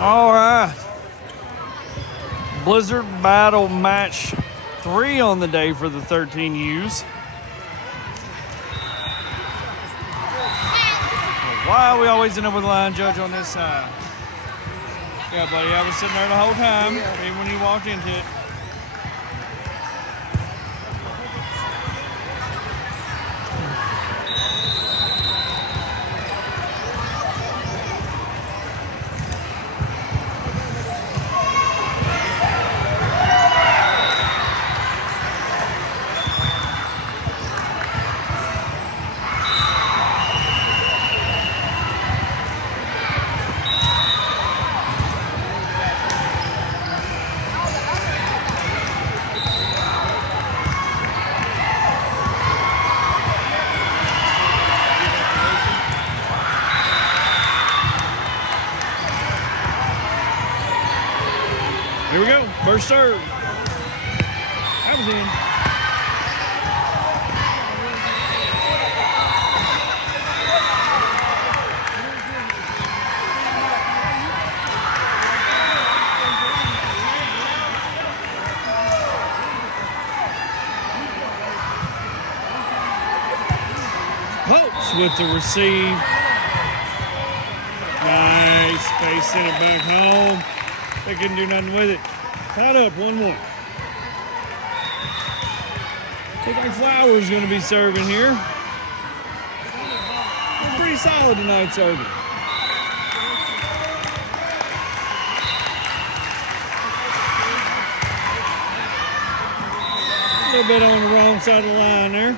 All right. Blizzard Battle Match 3 on the day for the 13Us. Why we always end up with a line judge on this side? Yeah, buddy, I was sitting there the whole time, even when you walked into it. Here we go, first serve. That was in. Holtz with the receive. Nice, they sent it back home. They couldn't do nothing with it. Tied up 1-1. Look like Flowers going to be serving here. They're pretty solid tonight serving. A little bit on the wrong side of the line there.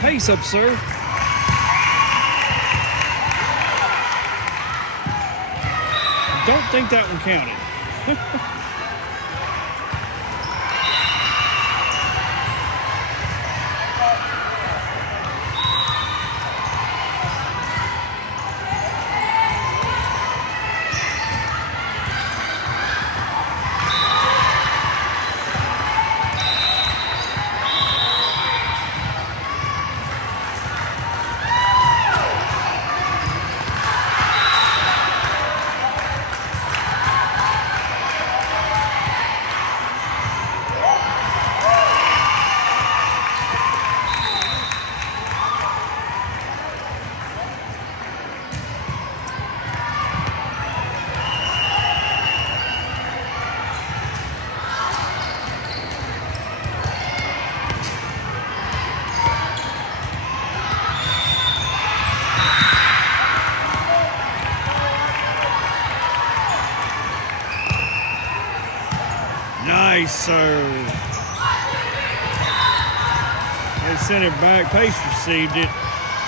Pace up, sir. Don't think that one counted. Nice serve. They sent it back. Pace received it.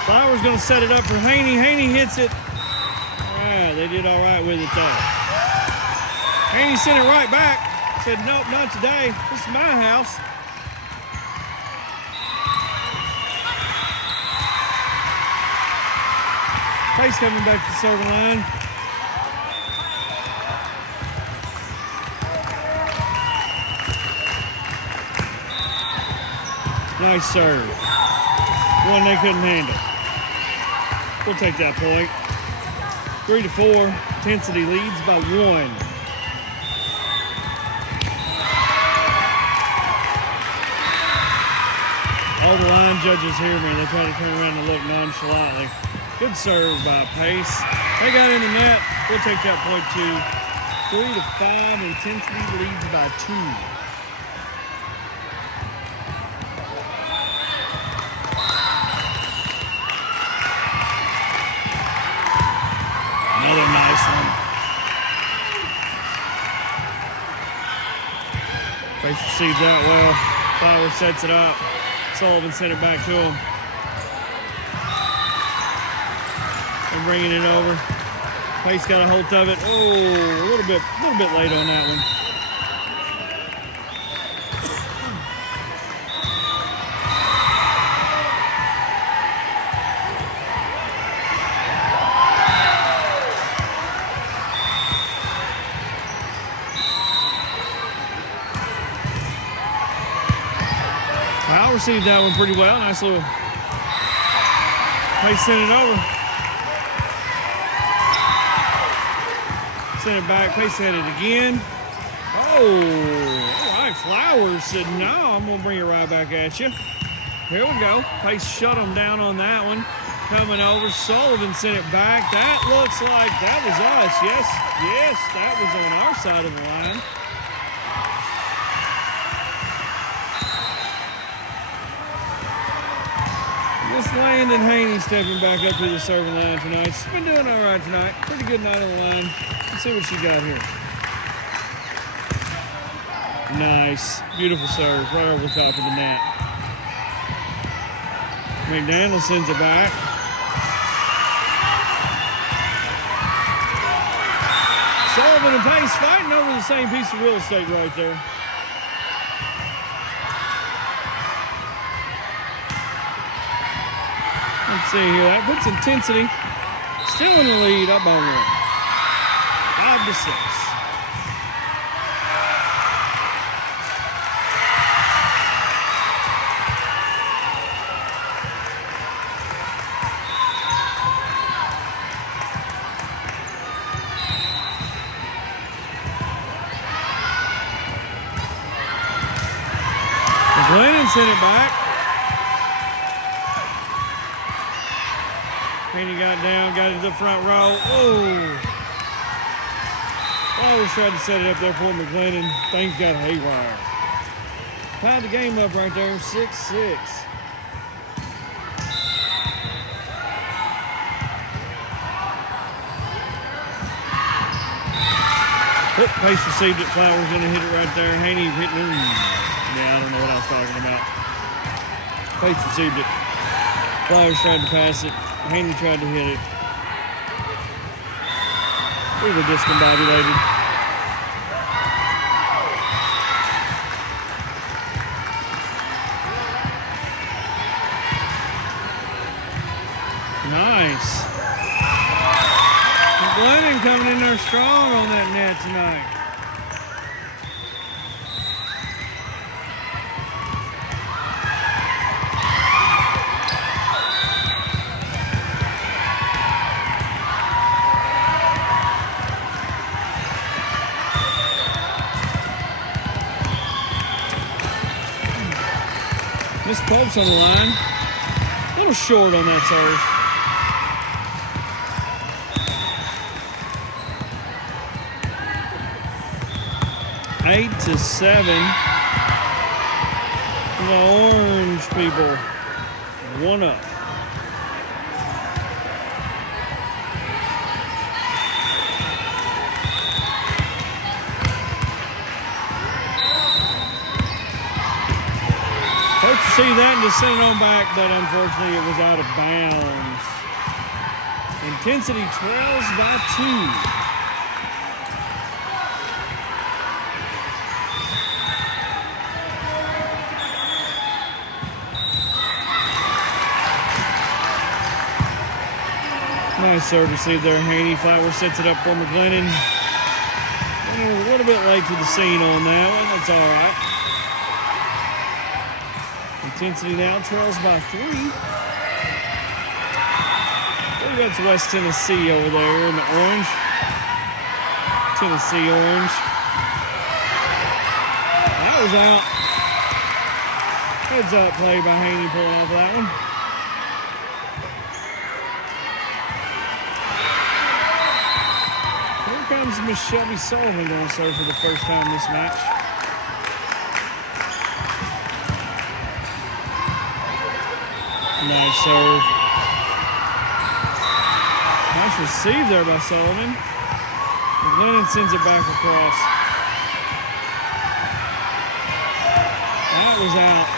Flowers going to set it up for Haney. Haney hits it. All right, they did all right with it though. Haney sent it right back. Said, nope, not today. This is my house. Pace coming back to the serving line. Nice serve. One they couldn't handle. We'll take that point. 3-4. Intensity leads by 1. All the line judges here, man, they try to turn around and look nonchalantly. Good serve by Pace. They got in the net. We'll take that point too. 3-5. Intensity leads by 2. Another nice one. Pace receives that well. Flowers sets it up. Sullivan sent it back to him. And bringing it over. Pace got a hold of it. Oh, a little bit late on that one. Powell received that one pretty well. Nice little. Pace sent it over. Sent it back. Pace had it again. Oh, all right. Flowers said, no, I'm going to bring it right back at you. Here we go. Pace shut them down on that one. Coming over. Sullivan sent it back. That looks like that was us. Yes, that was on our side of the line. Just Landon Haney stepping back up to the serving line tonight. She's been doing all right tonight. Pretty good night on the line. Let's see what she got here. Nice. Beautiful serve right over the top of the net. McDaniel sends it back. Sullivan and Pace fighting over the same piece of real estate right there. Let's see here. That puts Intensity still in the lead, up by 1. 5-6. McGlennon sent it back. Haney got down, got into the front row. Oh! Flowers tried to set it up there for McGlennon. Things got haywire. Tied the game up right there, 6-6. Oh, Pace received it. Flowers going to hit it right there. Haney hitting it. Yeah, I don't know what I was talking about. Pace received it. Flowers tried to pass it. Haney tried to hit it. We were discombobulated. Nice. McGlennon coming in there strong on that net tonight. Miss Pope's on the line. A little short on that serve. Eight to 7. The Orange people 1 up. Hoped to see that and just send it on back, but unfortunately it was out of bounds. Intensity trails by 2. Nice serve received there, Haney. Flowers sets it up for McGlennon. A little bit late to the scene on that one. That's all right. Intensity now trails by 3. believe that's West Tennessee over there in the orange. Tennessee orange. That was out. Heads up play by Haney pulling off that one. Here comes Miss Shelby Sullivan going to serve for the first time this match. Nice serve. Nice receive there by Sullivan. McGlennon sends it back across. That was out.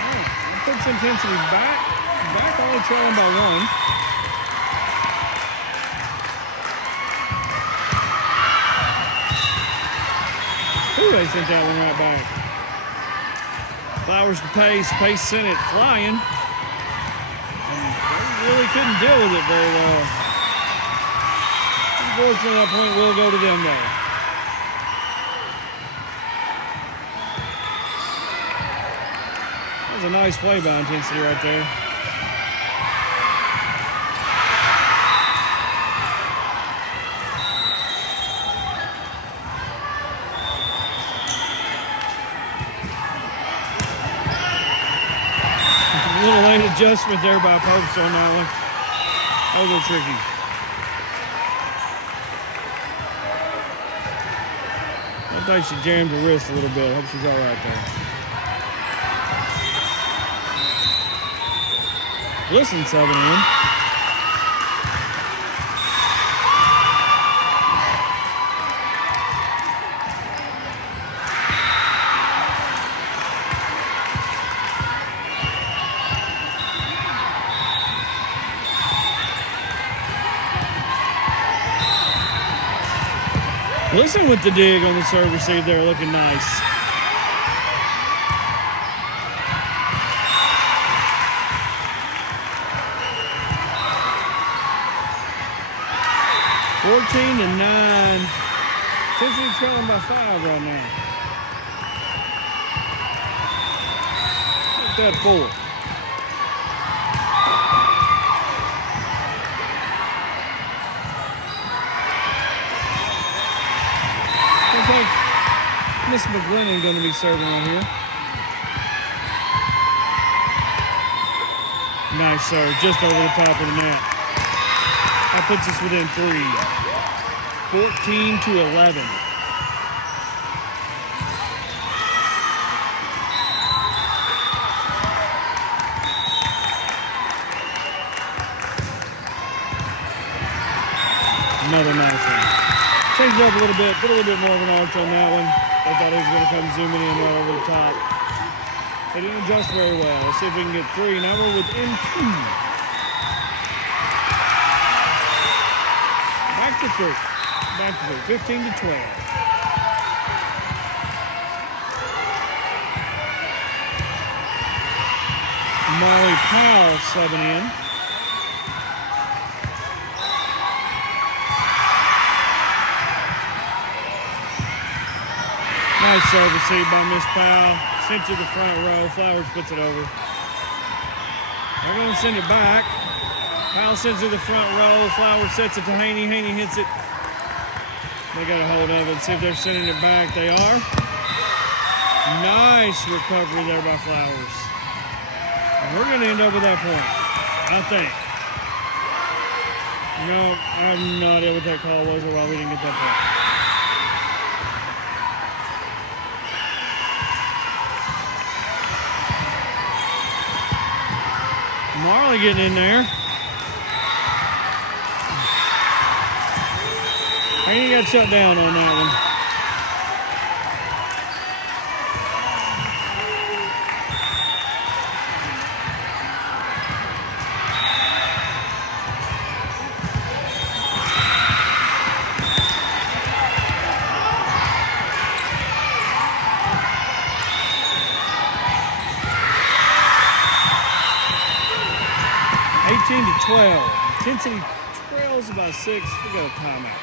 Right. That puts intensity back only trailing by one. Ooh, they sent that one right back. Flowers to Pace. Pace sent it flying. Really couldn't deal with it very well. Unfortunately, that point will go to them though. That was a nice play by Intensity right there. A little late adjustment there by Popes on that one. That was a little tricky. I thought she jammed her wrist a little bit. I hope she's all right there. Listen, subbing in. Listen with the dig on the serve receive there, looking nice. (14 to 9). Tennessee trailing by 5 right now. Make that 4. Miss McGlennon going to be serving on here. Nice serve, just over the top of the net. That puts us within 3. 14 to 11. Another nice one. Change it up a little bit, put a little bit more of an arch on that one. I thought he was going to come zooming in right over the top. They didn't adjust very well. Let's see if we can get 3. Now we're within 2. Back to 3. Back to 3. 15 to 12. Molly Powell subbing in. Nice serve received by Miss Powell. Sent to the front row. Flowers puts it over. They're going to send it back. Powell sends it to the front row. Flowers sets it to Haney. Haney hits it. They got a hold of it. See if they're sending it back. They are. Nice recovery there by Flowers. And we're going to end up with that point, I think. No, I have no idea what that call was or why we didn't get that point. Marley getting in there. Haney got shut down on that one. To 12. Intensity trails by 6. We got a timeout.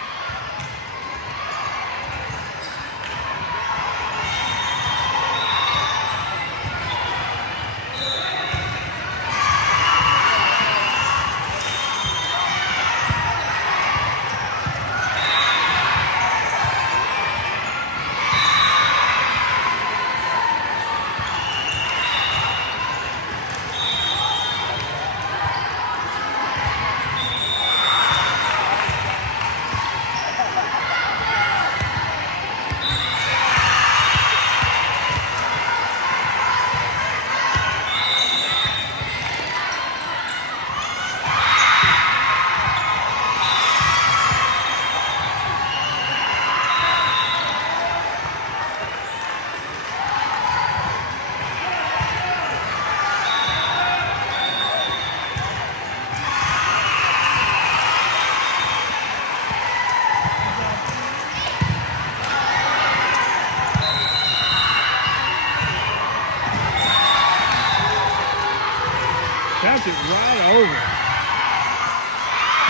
over.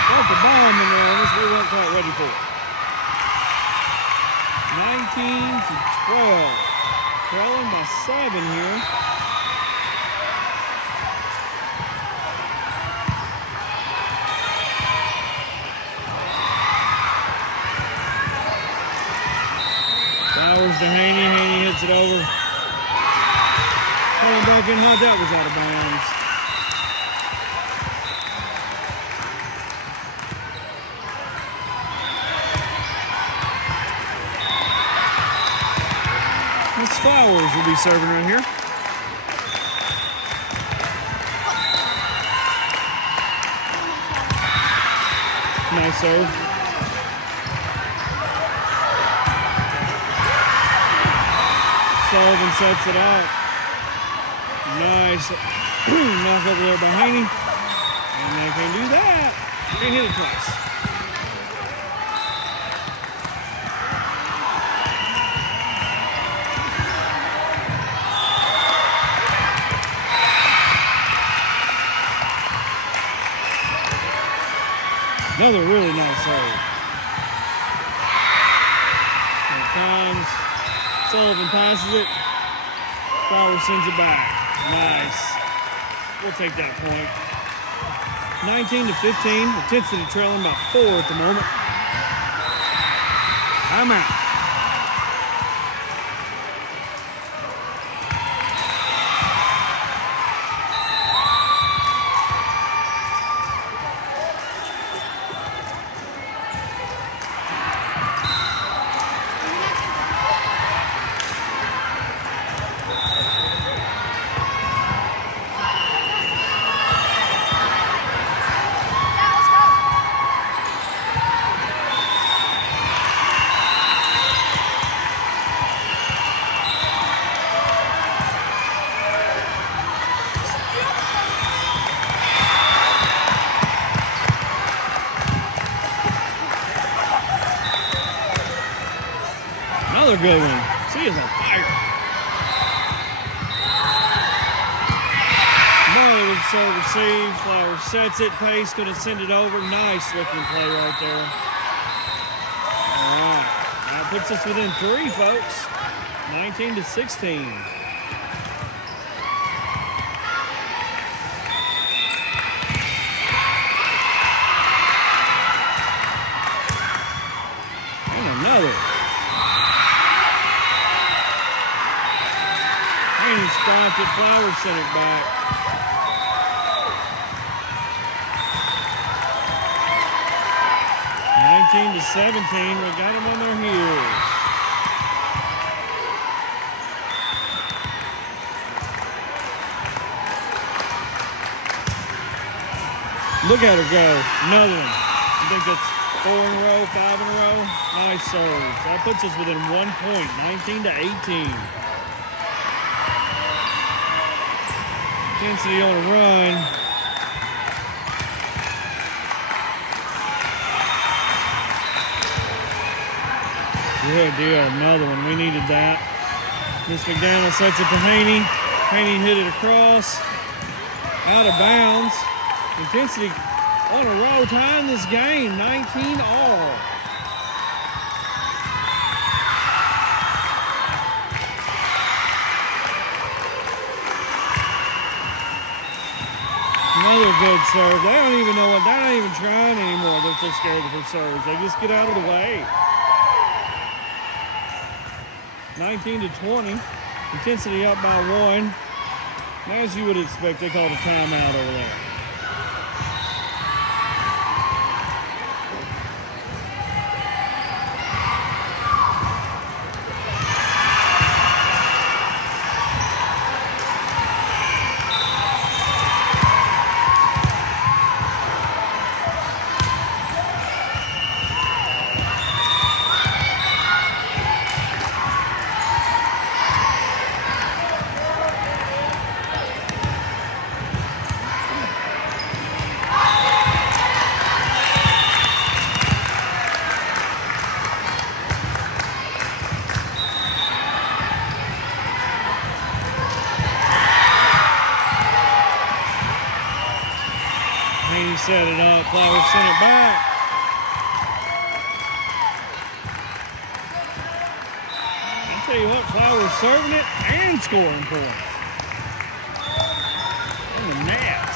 Got the bomb in there on us. We weren't quite ready for it. 19-12. Trailing by 7 here. Flowers to Haney. Haney hits it over. Coming back in hot. That was out of bounds. Miss Flowers will be serving right here. Nice serve. Sullivan sets it out. Nice knock over there by Haney. And they can do that. Can't hit it twice. Another really nice serve. Here it comes. Sullivan passes it. Flowers sends it back. Nice. We'll take that point. 19-15. Intensity trailing by 4 at the moment. Timeout. Another good one. She is on fire. Marley with the serve receives. Flowers sets it. Pace going to send it over. Nice looking play right there. All right. That puts us within 3, folks. 19-16. And another. Haney stopped it. Flowers sent it back. To 17, we got them on their heels. Look at her go. Another one. I think that's 4 in a row, 5 in a row. Nice serve. That puts us within 1 point, 19-18. Intensity on a run. Good deal, another one. We needed that. Miss McDaniel sets it to Haney. Haney hit it across. Out of bounds. Intensity on a roll, tying this game, 19 all. Another good serve. They don't even know what, they're not even trying anymore. They're so scared of their serves. They just get out of the way. 19-20. Intensity up by 1. As you would expect, they called a timeout over there. set it up. Flowers sent it back. I tell you what, Flowers serving it and scoring points. In the net.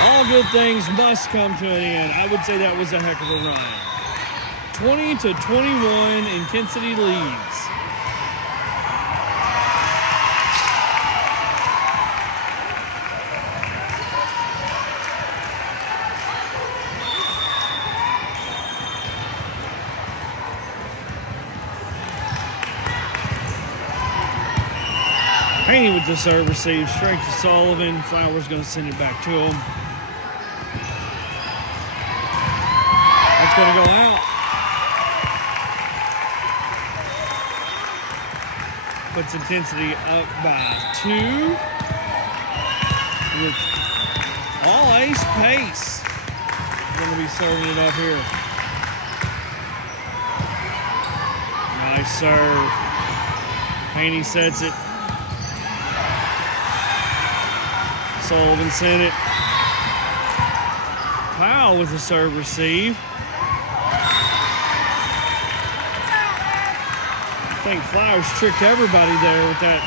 All good things must come to an end. I would say that was a heck of a run. 20-21, Intensity leads. Haney with the serve receive straight to Sullivan. Flowers going to send it back to him. That's going to go out. Puts Intensity up by 2 with all ace pace. Going to be serving it up here. Nice serve. Haney sets it. Sullivan sent it. Powell with the serve receive. I think Flowers tricked everybody there with that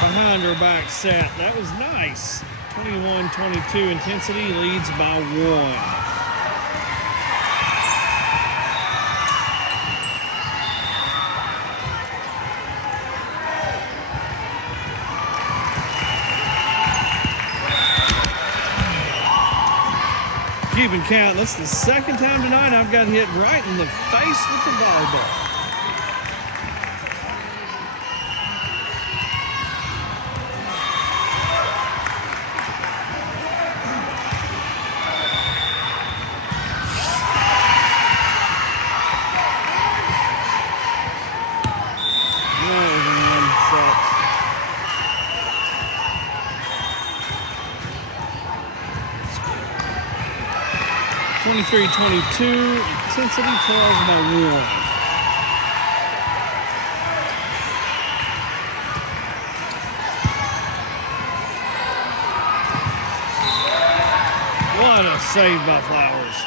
behind her back set. That was nice. 21-22, Intensity leads by 1. Keeping count, that's the second time tonight I've got hit right in the face with the volleyball. Sucks. 23-22, Intensity trails by 1. What a save by Flowers.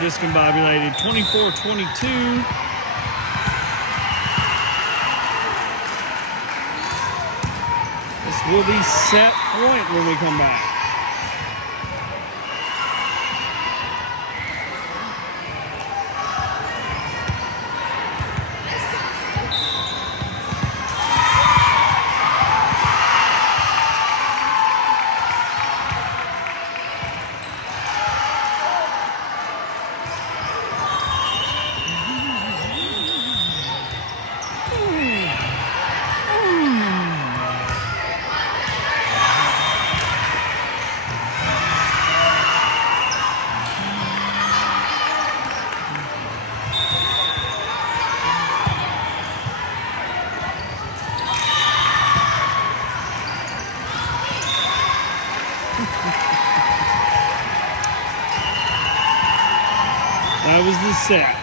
Discombobulated. 24-22. This will be set point when we come back. That was the set.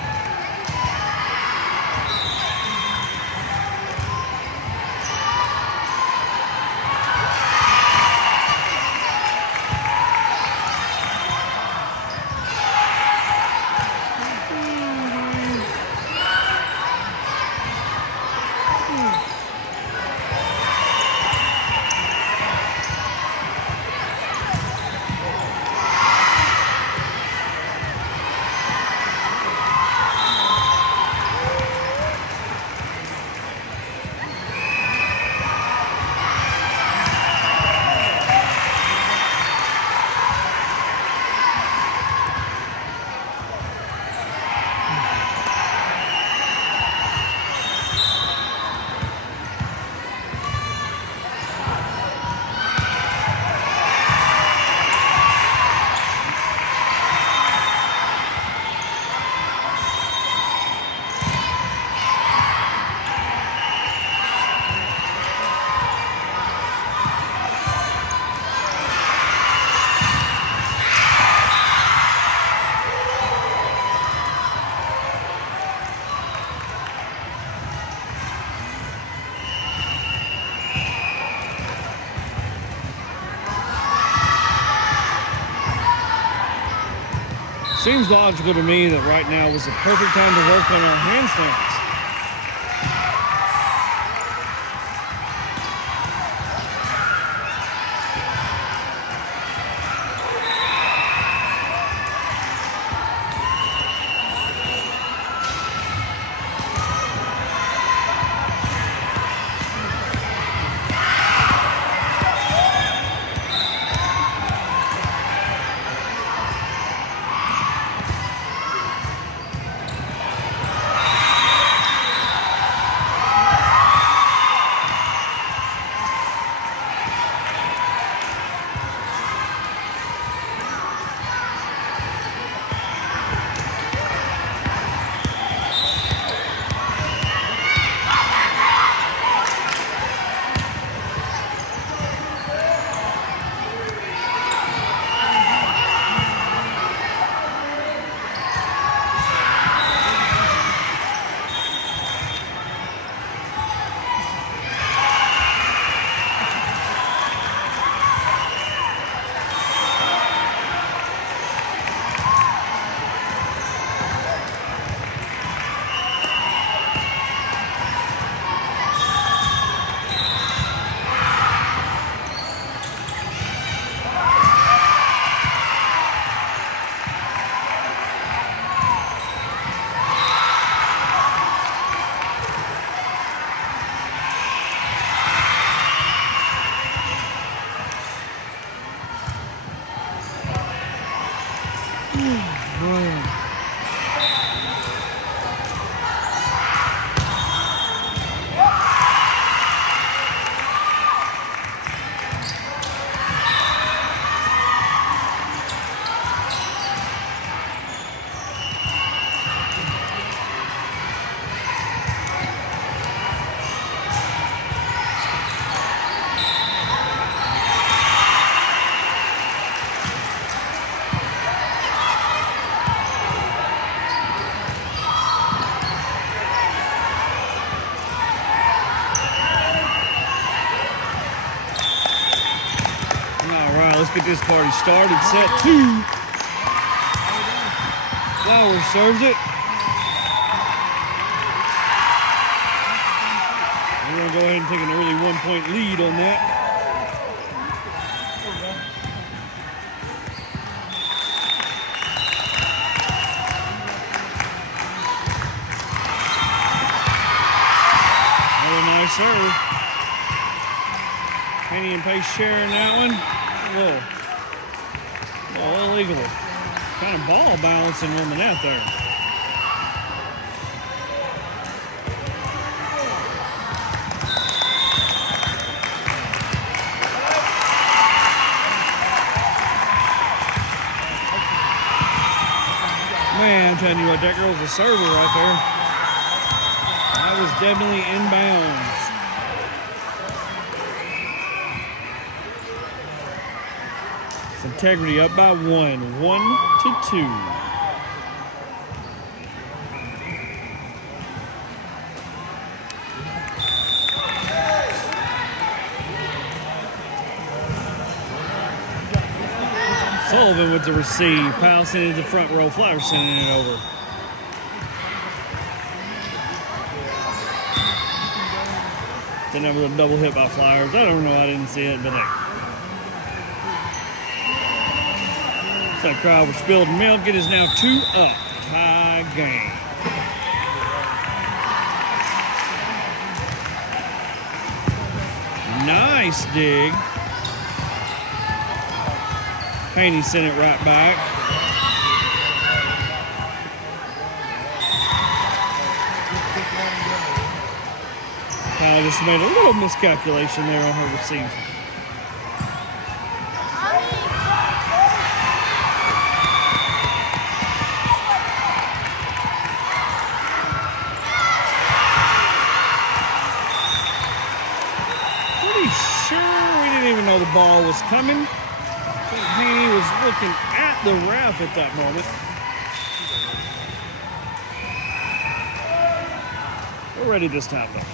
Seems logical to me that right now was the perfect time to work on our handstands. Let's get this party started. Set 2. Flowers serves it. We're going to go ahead and take an early 1-point lead on that. Another nice serve. Haney and Pace sharing that one. Whoa. Illegally. Kind of ball balancing on the net there. Man, I'm telling you what, that girl's a server right there. That was definitely inbounds. Integrity up by 1-2. Sullivan with the receive. Powell sending it to the front row. Flowers sending it over. Then that was a double hit by Flowers. I don't know. I didn't see it, but hey. That crowd was spilled milk. It is now 2 up. Tie game. Nice dig. Haney sent it right back. Powell just made a little miscalculation there on her receive. The ball was coming. I think Haney was looking at the ref at that moment. We're ready this time, though.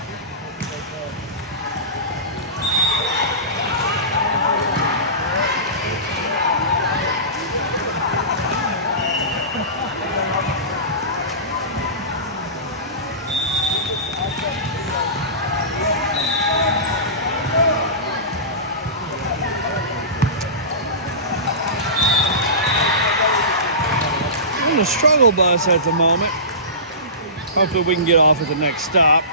on the struggle bus at the moment. Hopefully we can get off at the next stop.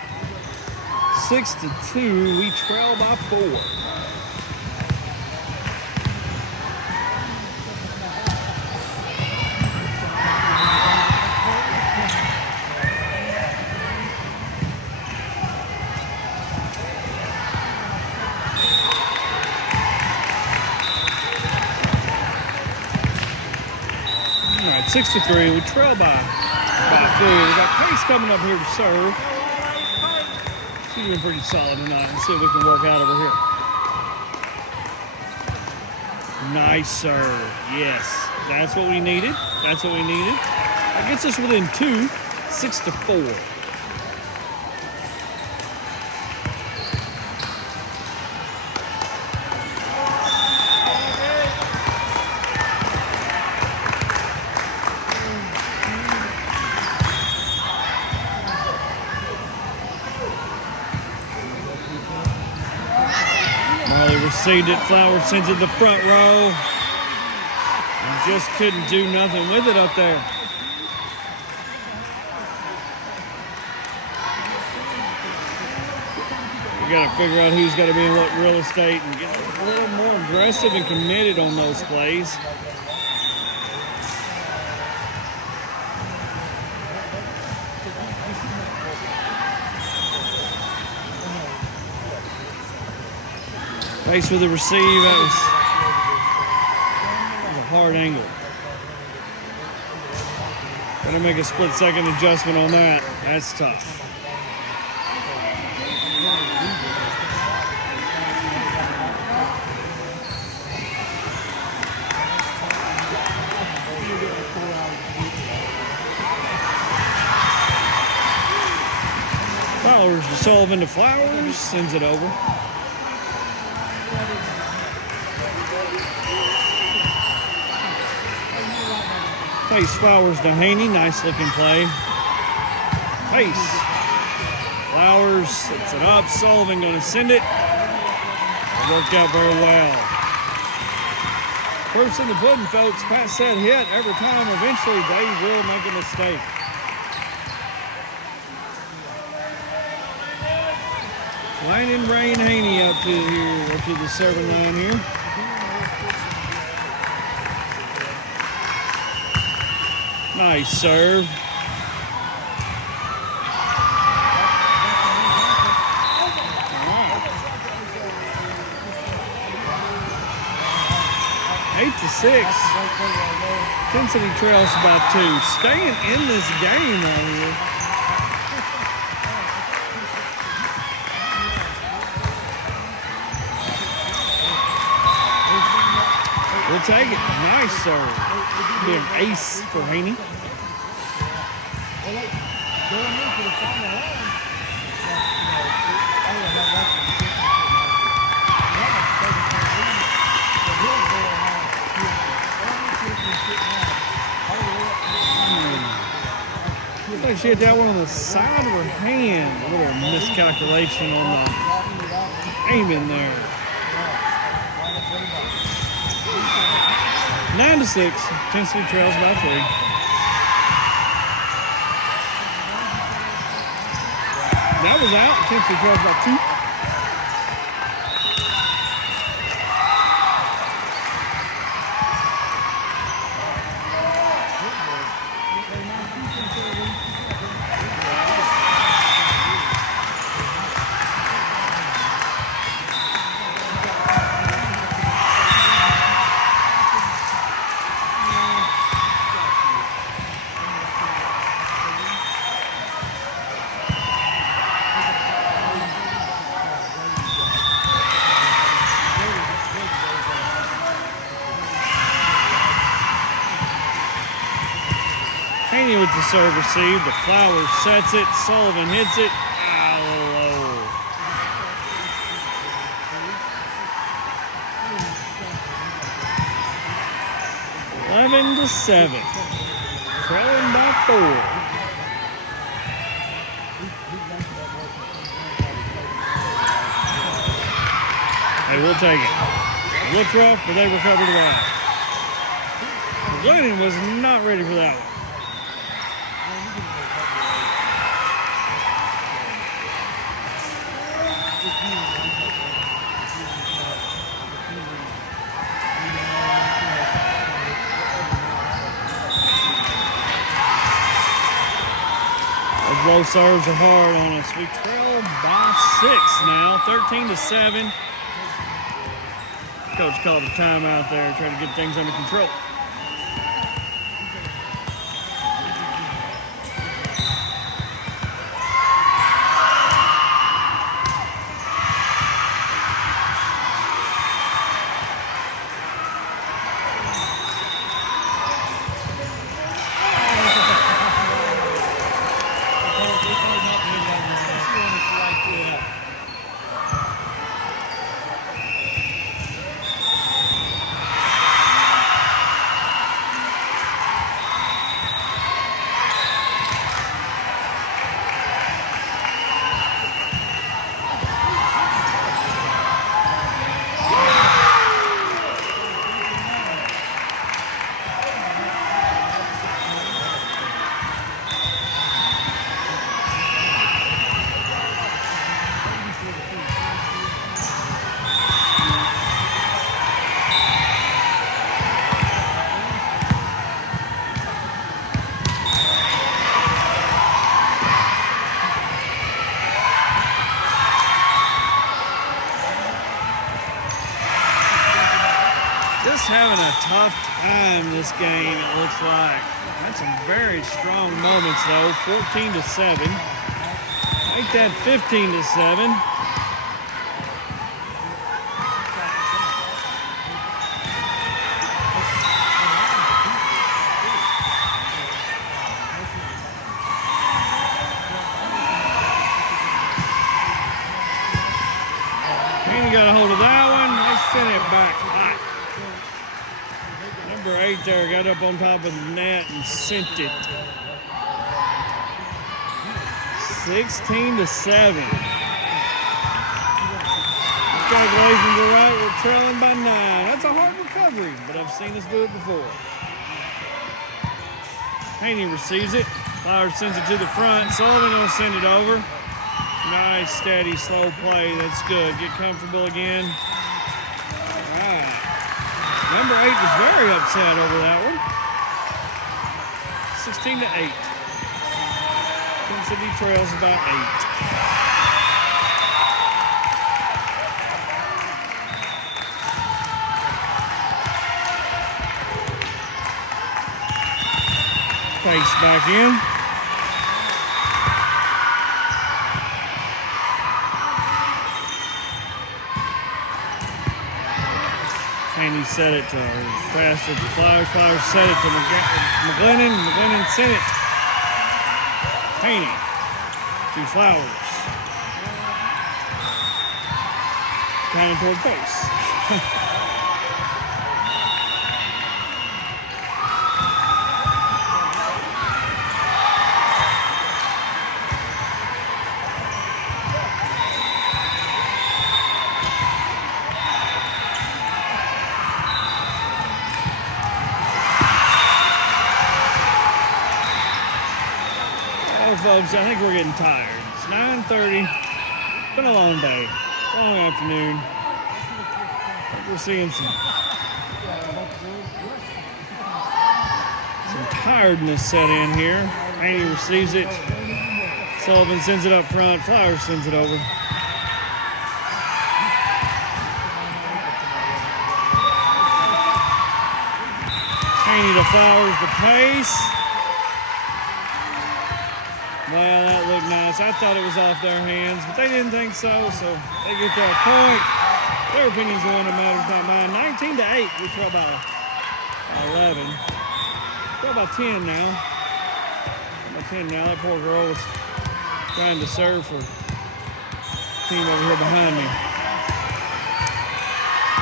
6-2, we trail by 4. All right, 6-3, we trail by 4. We got Pace coming up here to serve. She's been pretty solid tonight. Let's see if we can work out over here. Nice serve. Yes, that's what we needed. That's what we needed. That gets us within 2, 6-4. Received it. Flowers sends it to the front row. And just couldn't do nothing with it up there. We got to figure out who's got to be in what real estate and get a little more aggressive and committed on those plays. Pace with the receive. That was a hard angle. Gotta make a split-second adjustment on that. That's tough. Flowers to Sullivan to Flowers. Sends it over. Pace Flowers to Haney. Nice looking play. Pace. Flowers sets it up. Sullivan going to send it. It worked out very well. Proof's in the pudding, folks. Pass that hit every time. Eventually, they will make a mistake. Landon Rain Haney up to the serving line here. Nice serve. Right. 8-6. Kansas City trails by 2. Staying in this game right here. We'll take it. Nice serve. Be an ace for Haney. Looks like she hit that one on the side of her hand. A little miscalculation on the aiming there. 9-6. Tennessee trails by 3. That was out. Tennessee trails by 2. Haney with the serve received. The Flowers sets it. Sullivan hits it. Low. 11-7. Trailing by 4. Hey, we'll take it. Looked rough, but they recovered well. Glennon was not ready for that one. Those low serves are hard on us. We trail by 6 now, 13-7. Coach called a timeout there, trying to get things under control. Just having a tough time this game, it looks like. Had some very strong moments, though. 14-7. Make that 15-7. Haney got a hold of that one. They sent it back hot. Number 8 there got up on top of the net and sent it. 16-7. Calculations are right. We're trailing by 9. That's a hard recovery, but I've seen us do it before. Haney receives it. Flowers sends it to the front. Sullivan will send it over. Nice, steady, slow play. That's good. Get comfortable again. All right. Number 8 was very upset over that one. 16-8. Kansas City trails about 8. Pace back in. Haney set it to her. Passed it to Flowers. Flowers set it to McGlennon. McGlennon sent it. Haney to Flowers. Counting toward Pace. Folks, I think we're getting tired. It's 9:30. It's been a long day, long afternoon. I think we're seeing some tiredness set in here. Haney receives it. Sullivan sends it up front. Flowers sends it over. Haney to Flowers to Pace. Well, that looked nice. I thought it was off their hands, but they didn't think so, so they get that point. Their opinion's the one that matters, not mine. 19-8. We trail by 11. Trail by 10 now. By 10 now. That poor girl was trying to serve for the team over here behind me.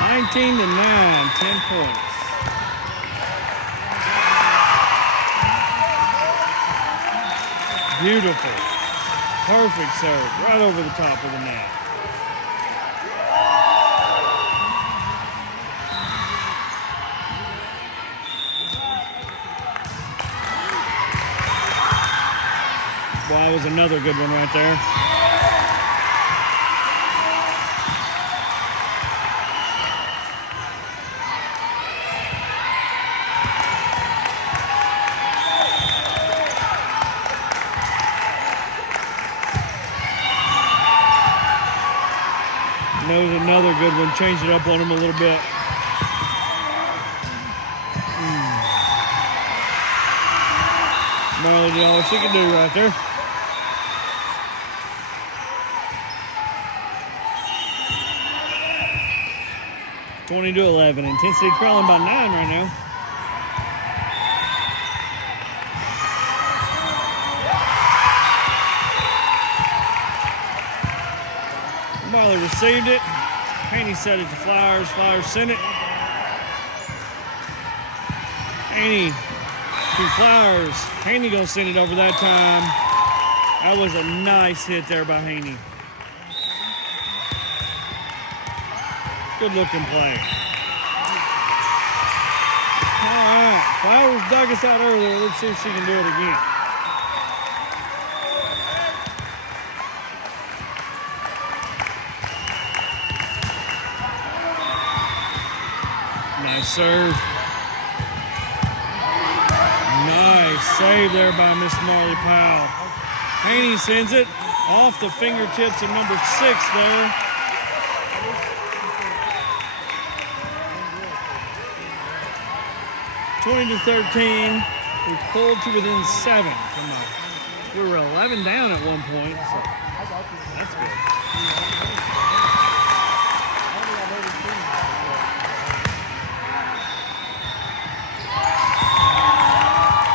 19-9. 10 points. Beautiful. Perfect serve. Right over the top of the net. Boy, that was another good one right there. good one. Changed it up on them a little bit. Marley did all she could do right there. (20-11). Intensity trailing by 9 right now. Marley received it. Haney set it to Flowers. Flowers sent it. Haney to Flowers. Haney gonna send it over that time. That was a nice hit there by Haney. Good looking play. All right, Flowers dug us out earlier. Let's see if she can do it again. Nice serve. Nice save there by Miss Marley Powell. Haney sends it off the fingertips of number 6 there. (20-13). We pulled to within 7. We were 11 down at one point, so that's good.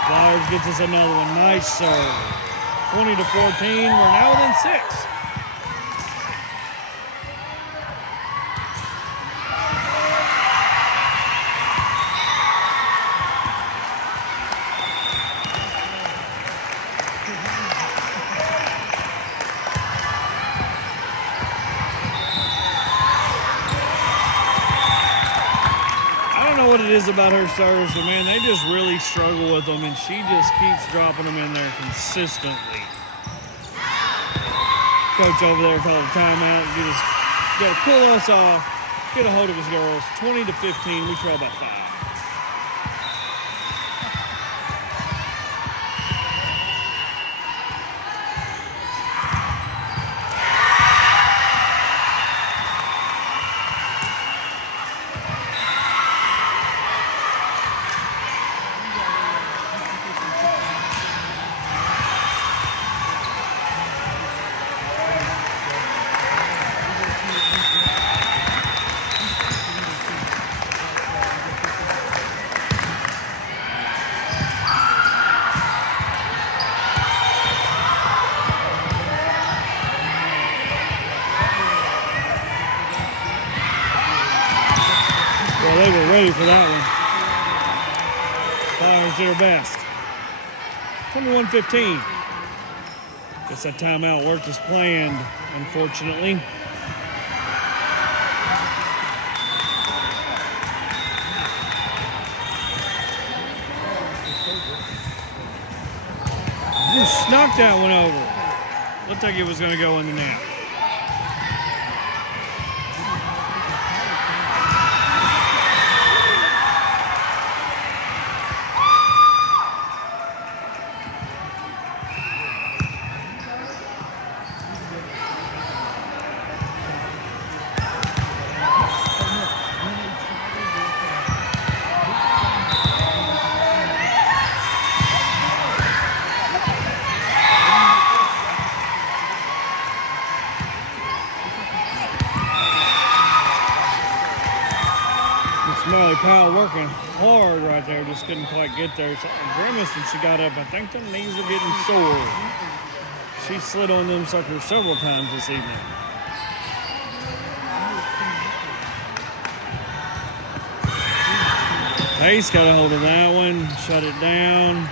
Flowers gets us another one. Nice serve. 20-14. We're now within 6. What it is about her serves, but man, they just really struggle with them, and she just keeps dropping them in there consistently. Coach over there called a timeout. You just got to pull us off, get a hold of us, girls. 20-15. We trail by 5. They were ready for that one. Flowers did her best. 21-15. Guess that timeout worked as planned, unfortunately. Just knocked that one over. Looked like it was going to go in the net. Marley Powell working hard right there, just couldn't quite get there. So Grimace, when she got up, I think the knees are getting sore. She slid on them suckers several times this evening. Pace got a hold of that one, shut it down.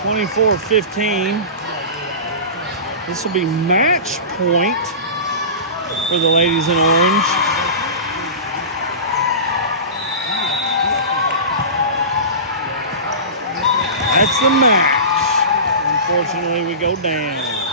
24-15. This will be match point for the ladies in orange. That's the match. Unfortunately, we go down.